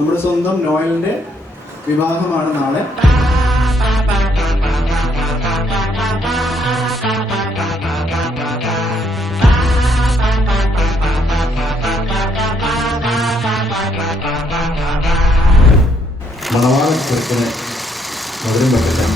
നമ്മുടെ സ്വന്തം നോയലിന്റെ വിവാഹമാണ് നാളെ. മണവാളൻ ചെറുക്കന് മധുരം പറ്റില്ല.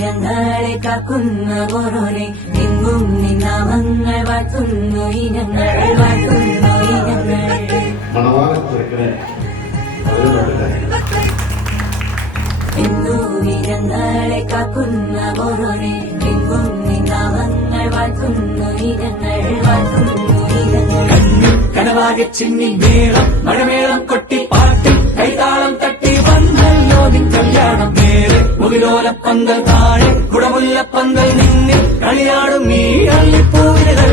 ഞങ്ങളെ കാക്കുന്ന ഓരോനെ എങ്ങും നിന്നാമങ്ങൾ വാഴ്ത്തുന്നു ഇനങ്ങൾ വാഴ്ത്തുന്നു ഇനങ്ങൾ. ഞങ്ങളെ കാക്കുന്ന ഓരോനെ എങ്ങും നിന്നാമങ്ങൾ വാഴ്ത്തുന്നു ഇനങ്ങൾ വാഴ്ത്തുന്നു ഇനങ്ങൾ. കനവാകെ ചിന്നി മേളം മഴമേളം കൊട്ടി പാട്ടി കൈതാളം തട്ടി വന്നല്ലോ നിൻ കല്യാണം നേരെ. മുകിലോലപ്പന്തൽ താഴെ കുടമുല്ലപ്പന്തൽ നിന്നിൽ കളിയാടും ഈ അള്ളിപ്പൂവിനെ